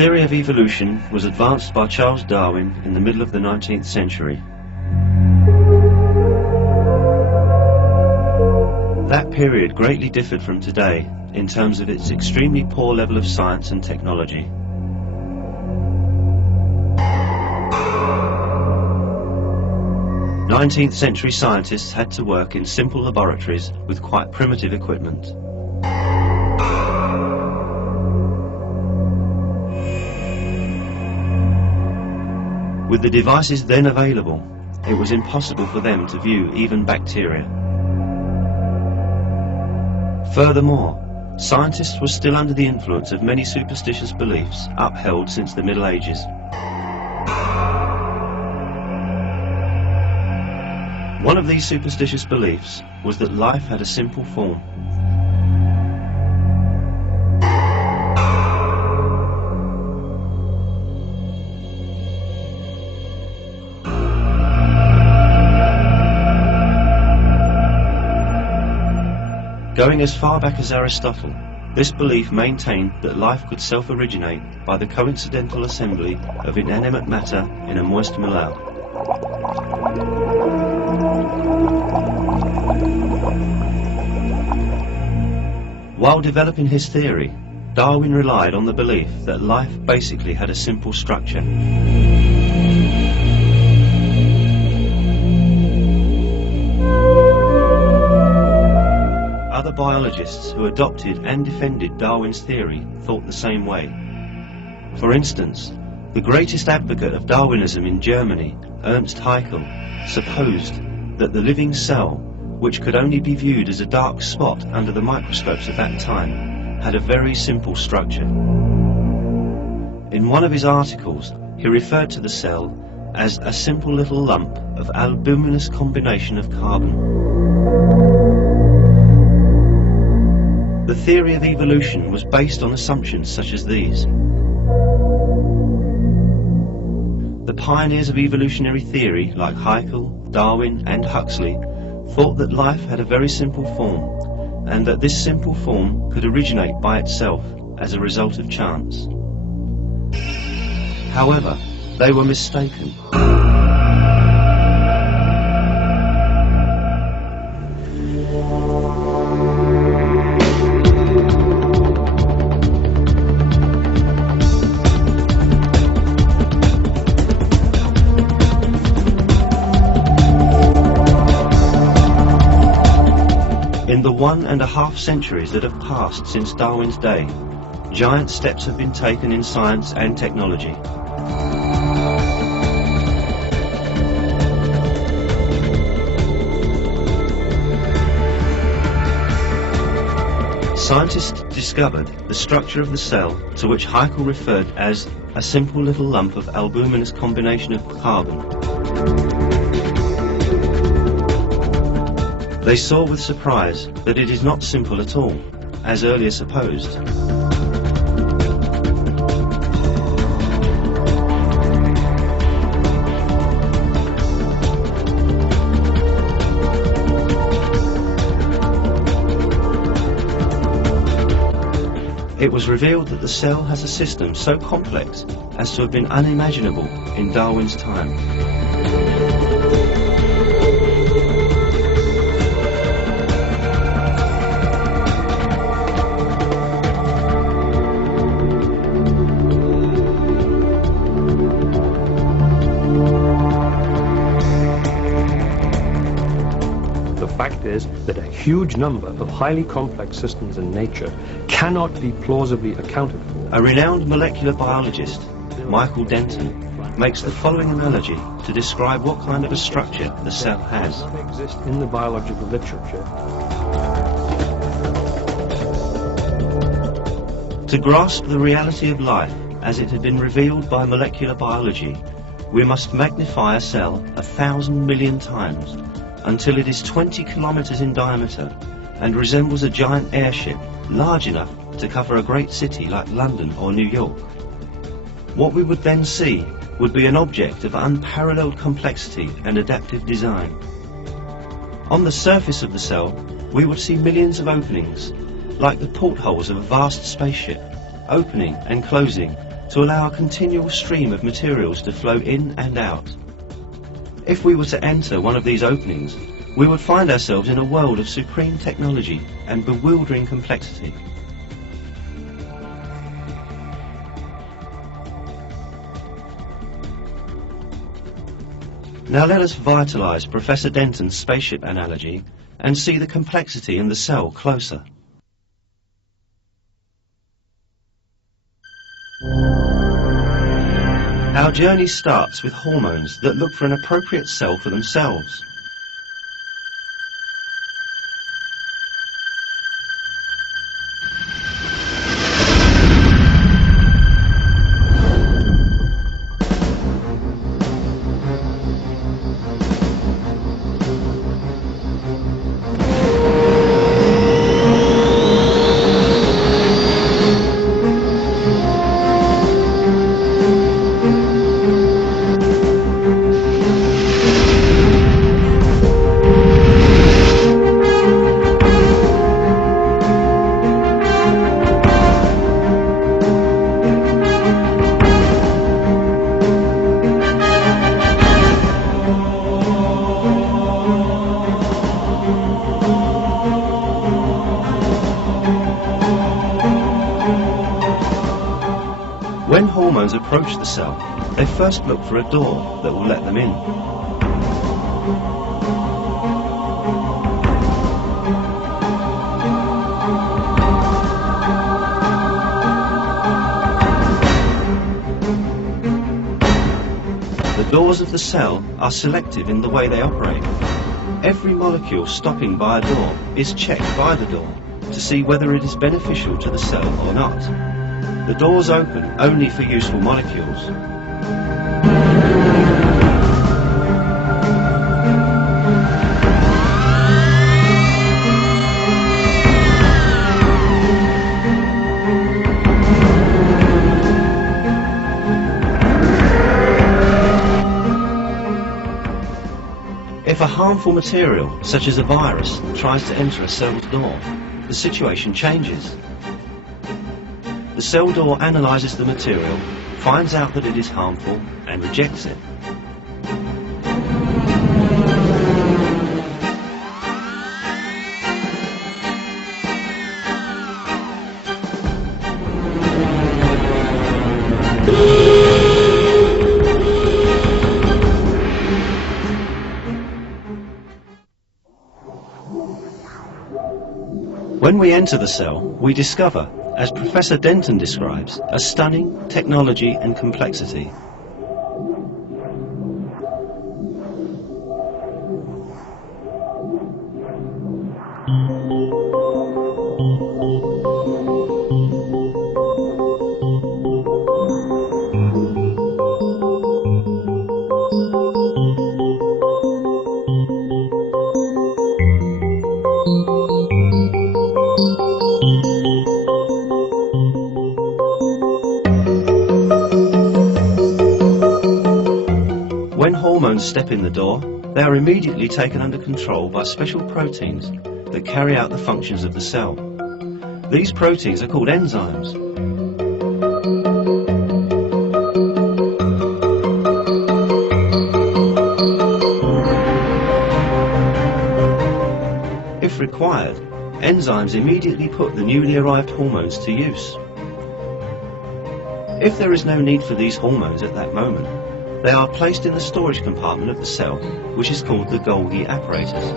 theory of evolution was advanced by Charles Darwin in the middle of the 19th century. That period greatly differed from today in terms of its extremely poor level of science and technology. Nineteenth century scientists had to work in simple laboratories with quite primitive equipment. With the devices then available, it was impossible for them to view even bacteria. Furthermore, scientists were still under the influence of many superstitious beliefs upheld since the Middle Ages. One of these superstitious beliefs was that life had a simple form. Going as far back as Aristotle, this belief maintained that life could self-originate by the coincidental assembly of inanimate matter in a moist milieu. While developing his theory, Darwin relied on the belief that life basically had a simple structure. Other biologists who adopted and defended Darwin's theory thought the same way. For instance, the greatest advocate of Darwinism in Germany, Ernst Haeckel, supposed that the living cell, which could only be viewed as a dark spot under the microscopes of that time, had a very simple structure. In one of his articles, he referred to the cell as a simple little lump of albuminous combination of carbon. The theory of evolution was based on assumptions such as these. The pioneers of evolutionary theory, like Haeckel, Darwin and Huxley, thought that life had a very simple form, and that this simple form could originate by itself as a result of chance. However, they were mistaken. In the 1.5 centuries that have passed since Darwin's day, giant steps have been taken in science and technology. Scientists discovered the structure of the cell, to which Haeckel referred as a simple little lump of albuminous combination of carbon. They saw with surprise that it is not simple at all, as earlier supposed. It was revealed that the cell has a system so complex as to have been unimaginable in Darwin's time. The fact is that a huge number of highly complex systems in nature cannot be plausibly accounted for. A renowned molecular biologist, Michael Denton, makes the following analogy to describe what kind of a structure the cell has. Does not exist in the biological literature. To grasp the reality of life as it had been revealed by molecular biology, we must magnify a cell 1,000 million times until it is 20 kilometers in diameter and resembles a giant airship large enough to cover a great city like London or New York. What we would then see would be an object of unparalleled complexity and adaptive design. On the surface of the cell, we would see millions of openings, like the portholes of a vast spaceship, opening and closing to allow a continual stream of materials to flow in and out. If we were to enter one of these openings, we would find ourselves in a world of supreme technology and bewildering complexity. Now let us vitalize Professor Denton's spaceship analogy and see the complexity in the cell closer. Our journey starts with hormones that look for an appropriate cell for themselves. When hormones approach the cell, they first look for a door that will let them in. The doors of the cell are selective in the way they operate. Every molecule stopping by a door is checked by the door to see whether it is beneficial to the cell or not. The doors open only for useful molecules. If a harmful material, such as a virus, tries to enter a cell's door, the situation changes. The cell door analyzes the material, finds out that it is harmful, and rejects it. When we enter the cell, we discover, as Professor Denton describes, a stunning technology and complexity. When hormones step in the door, they are immediately taken under control by special proteins that carry out the functions of the cell. These proteins are called enzymes. If required, enzymes immediately put the newly arrived hormones to use. If there is no need for these hormones at that moment, they are placed in the storage compartment of the cell, which is called the Golgi apparatus.